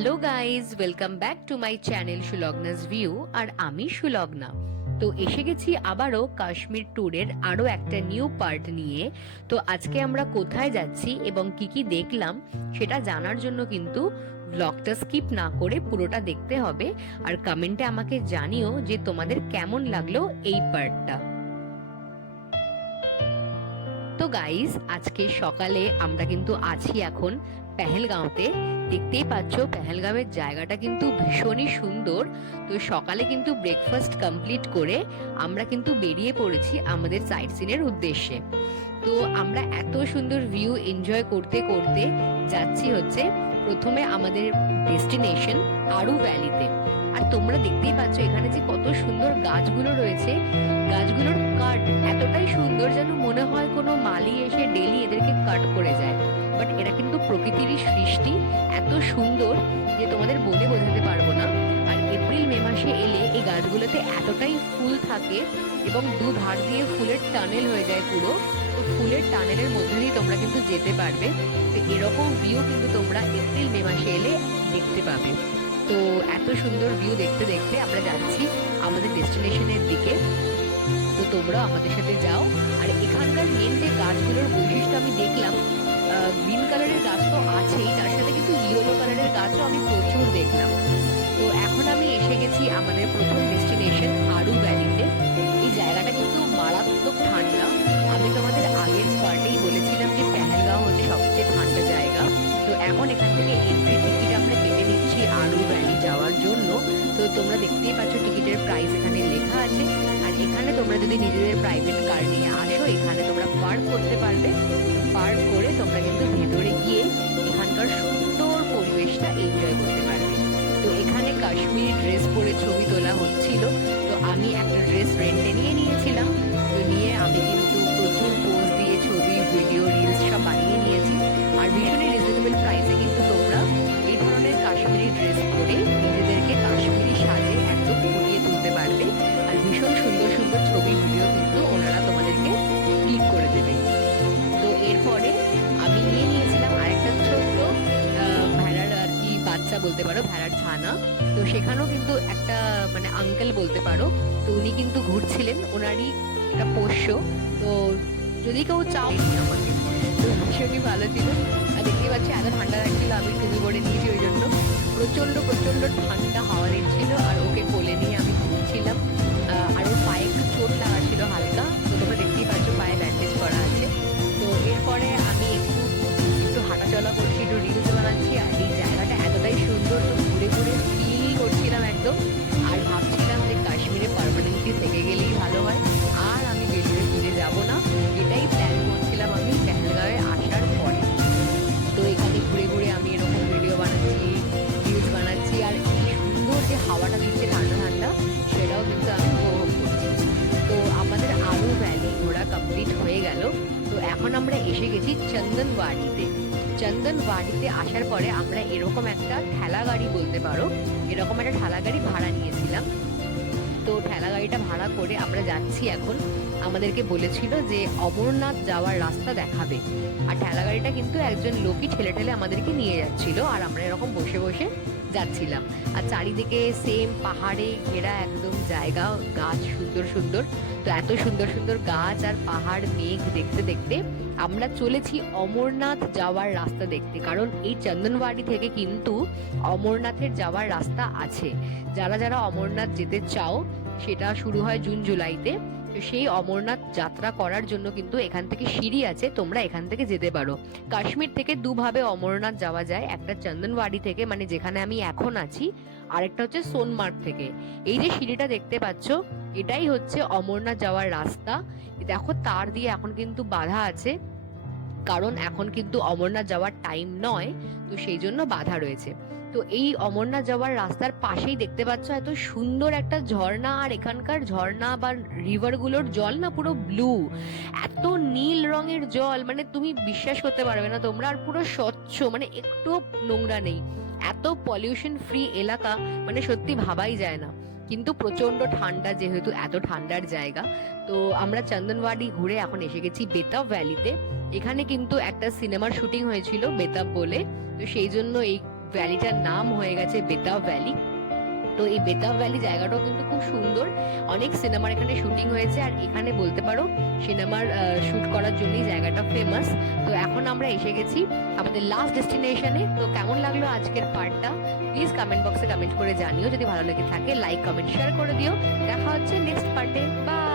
Hello guys, welcome back to my channel Sulagna's view. আর আমি সুলগ্না। তো এসে গেছি আবারও কাশ্মীর ট্যুরের আরো একটা নিউ পার্ট নিয়ে। তো আজকে আমরা কোথায় যাচ্ছি এবং কি কি দেখলাম সেটা জানার জন্য কিন্তু ব্লগটা স্কিপ না করে পুরোটা দেখতে হবে। আর কমেন্টে আমাকে জানিও যে তোমাদের কেমন লাগলো এই পার্টটা। তো গাইজ, আজকে সকালে আমরা কিন্তু আছি এখন পেহেলগাঁওতে। দেখতেই পাচ্ছ পেহেলগাঁওয়ের জায়গাটা কিন্তু ভীষণই সুন্দর। তো সকালে কিন্তু ব্রেকফাস্ট কমপ্লিট করে আমরা কিন্তু বেরিয়ে পড়েছি আমাদের সাইট সিনের উদ্দেশ্যে। তো আমরা এত সুন্দর ভিউ এনজয় করতে করতে যাচ্ছি হচ্ছে প্রথমে আমাদের ডেস্টিনেশন আরু ভ্যালিতে। আর তোমরা দেখতেই পাচ্ছ এখানে যে কত সুন্দর গাছগুলো রয়েছে। গাছগুলোর কাট এতটাই সুন্দর যেন মনে হয় কোনো মালি এসে ডেলি এদেরকে কাট করে যায়। বাট এরা কিন্তু প্রকৃতিরই সৃষ্টি, এত সুন্দর যে তোমাদের বলে বোঝাতে পারবো না। আর এপ্রিল মে মাসে এলে এই গাছগুলোতে এতটাই ফুল থাকে এবং দুধার দিয়ে ফুলের টানেল হয়ে যায় পুরো। তো ফুলের টানেলের মধ্যে দিয়ে তোমরা কিন্তু যেতে পারবে। তো এরকম ভিউ কিন্তু তোমরা এপ্রিল মে মাসে এলে দেখতে পাবে। তো এত সুন্দর ভিউ দেখতে দেখতে আমরা যাচ্ছি আমাদের ডেস্টিনেশনের দিকে। তো তোমরাও আমাদের সাথে যাও। আর এখানকার মেন যে গাছগুলোর বৈশিষ্ট্য আমি দেখলাম, গ্রিন কালারের গাছ তো আছেই, তার সাথে কিন্তু ইয়েলো কালারের গাছও আমি প্রচুর দেখলাম। তো এখন আমি এসে গেছি আমাদের প্রথম ডেস্টিনেশন আরু ভ্যালিতে। এই জায়গাটা কিন্তু মারাত্মক ঠান্ডা। আমি তোমাদের আগের পার্টেই বলেছিলাম যে পেহেলগাঁও হচ্ছে সবচেয়ে ঠান্ডা জায়গা। তো এখন এখান থেকে এন্ট্রি টিকিট আমরা কেটে নিচ্ছি আরু ভ্যালি যাওয়ার জন্য। তো তোমরা দেখতেই পাচ্ছ টিকিটের প্রাইস এখানে লেখা আছে। আর এখানে তোমরা যদি নিজেদের প্রাইভেট কার নিয়ে আসো, এখানে তোমরা পার্ক করতে পারবে। পার্ক করে তোমরা কিন্তু ভেতরে গিয়ে এখানকার সুন্দর পরিবেশটা এনজয় করতে পারবে। তো এখানে কাশ্মীরি ড্রেস পরে ছবি তোলা হচ্ছিল। তো আমি একটা ড্রেস রেন্টে নিয়ে নিয়েছিলাম। তো নিয়ে আমি কিন্তু প্রচুর পোজ দিয়ে ছবি, ভিডিও, রিলস সব বানিয়ে নিয়েছি। আর ভীষণই রিজনেবল প্রাইসে কিন্তু তোমরা এই ধরনের কাশ্মীরি ড্রেস পরে নিজেদেরকে কাশ্মীরি সাজে একদম ফুটিয়ে তুলতে পারবে। আর ভীষণ সুন্দর সুন্দর ছবি, ভিডিও কিন্তু ওনারা তোমাদেরকে ক্লিক করে দেবে। তো এরপরে আমি নিয়ে নিয়েছিলাম আরেকটা ছোট্ট ভেড়ার আর কি বাচ্চা বলতে পারো, ভেড়ার ছানা। তো সেখানেও কিন্তু একটা মানে আঙ্কেল বলতে পারো। তো উনি কিন্তু ঘুরছিলেন, ওনারই একটা পোষ্য। তো যদি কেউ চাও আমাকে, তো ভীষণই ভালো ছিল। আর দেখতেই পাচ্ছি এত ঠান্ডা লাগছিল, আমি টুপি পরে নিয়েছি ওই জন্য। প্রচন্ড প্রচন্ড ঠান্ডা হাওয়া দিচ্ছিল আর ওকে কোলে নিয়ে আমি ঘুরছিলাম। আর ওর পায়ে একটু চোট লাগা ছিল হালকা। তো তোমরা দেখতেই পাচ্ছ পায়ে ব্যান্ডেজ করা আছে। তো এরপরে আমি একটু একটু হাঁটাচলা করছি, একটু রিলস বানাচ্ছি। আর এই জায়গাটা এতটাই সুন্দর, তো ঘুরে ঘুরে ফিল করছিলাম একদম। আর ভাবছিলাম যে কাশ্মীরে পার্মানেন্টলি থেকে গেলেই ভালো হয়, আর আমি বেরিয়ে ফিরে যাব না। এটাই প্ল্যান করছিলাম আমি পেহেলগাঁওয়ে আসার পরে। তো এখানে ঘুরে ঘুরে আমি এরকম ভিডিও বানাচ্ছি, রিলস বানাচ্ছি। আর এই সুন্দর যে হাওয়াটা দিচ্ছে ঠান্ডা ঠান্ডা, সেটাও কিন্তু আমি উপভোগ করছি। তো আমাদের আরু ভ্যালি ঘোরা কমপ্লিট হয়ে গেল। তো এখন আমরা এসে গেছি চন্দনওয়াডিতে। চন্দনওয়াডিতে আসার পরে আমরা এরকম একটা ঠেলা গাড়ি বলতে পারো, এরকম একটা ঠেলা গাড়ি ভাড়া নিয়েছিলাম। তো ঠেলা গাড়িটা ভাড়া করে আমরা যাচ্ছি এখন। আমাদেরকে বলেছিল যে অমরনাথ যাওয়ার রাস্তা দেখাবে। আর ঠেলা গাড়িটা কিন্তু একজন লোকই ঠেলে ঠেলে আমাদেরকে নিয়ে যাচ্ছিল, আর আমরা এরকম বসে বসে যাচ্ছিলাম। আর চারিদিকে সেম পাহাড়ে ঘেরা একদম জায়গা, গাছ সুন্দর সুন্দর। তো এত সুন্দর সুন্দর গাছ আর পাহাড়, মেঘ দেখতে দেখতে আমরা চলেছি অমরনাথ যাওয়ার রাস্তা দেখতে। কারণ এই চন্দনওয়াডি থেকে কিন্তু অমরনাথের যাওয়ার রাস্তা আছে। যারা যারা অমরনাথ যেতে চাও, সেটা শুরু হয় জুন জুলাইতে। তো সেই অমরনাথ যাত্রা করার জন্য কিন্তু এখান থেকে সিঁড়ি আছে, তোমরা এখান থেকে যেতে পারো। কাশ্মীর থেকে দুভাবে অমরনাথ যাওয়া যায়, একটা চন্দনওয়াডি থেকে মানে যেখানে আমি এখন আছি, আরেকটা হচ্ছে সোনমার্গ থেকে। এই যে সিঁড়িটা দেখতে পাচ্ছ, এটাই হচ্ছে অমরনাথ যাওয়ার রাস্তা। দেখো তার দিয়ে এখন কিন্তু বাধা আছে, কারণ এখন কিন্তু অমরনাথ যাওয়ার টাইম নয়। তো সেই জন্য বাধা রয়েছে। তো এই অমরনাথ যাওয়ার রাস্তার পাশেই দেখতে পাচ্ছ এত সুন্দর একটা ঝর্ণা। আর এখানকার ঝর্ণা বা রিভার গুলোর জল না পুরো ব্লু, এত নীল রঙের জল, মানে তুমি বিশ্বাস করতে পারবে না তোমরা। আর পুরো স্বচ্ছ, মানে একটু নোংরা নেই। এত পলিউশন ফ্রি এলাকা, মানে সত্যি ভাবাই যায় না। কিন্তু প্রচন্ড ঠান্ডা, যেহেতু এত ঠান্ডার জায়গা। তো আমরা চন্দনওয়াডি ঘুরে এখন এসে গেছি বেতাব ভ্যালিতে। এখানে কিন্তু একটা সিনেমার শুটিং হয়েছিল বেতাব বলে। তো সেই জন্য এই ভ্যালিটার নাম হয়ে গেছে বেতাব ভ্যালি। তো এই বেতাব ভ্যালি জায়গাটাও কিন্তু খুব সুন্দর, অনেক সিনেমার এখানে শুটিং হয়েছে, আর এখানে বলতে পারো সিনেমার শুট করার জন্যই জায়গাটা ফেমাস। তো এখন আমরা এসে গেছি আমাদের লাস্ট ডেস্টিনেশনে। তো কেমন লাগলো আজকের পার্টটা প্লিজ কমেন্ট বক্সে কমেন্ট করে জানিও, যদি ভালো লেগে থাকে লাইক কমেন্ট শেয়ার করে দিও। দেখা হচ্ছে নেক্সট পার্টে, বাই।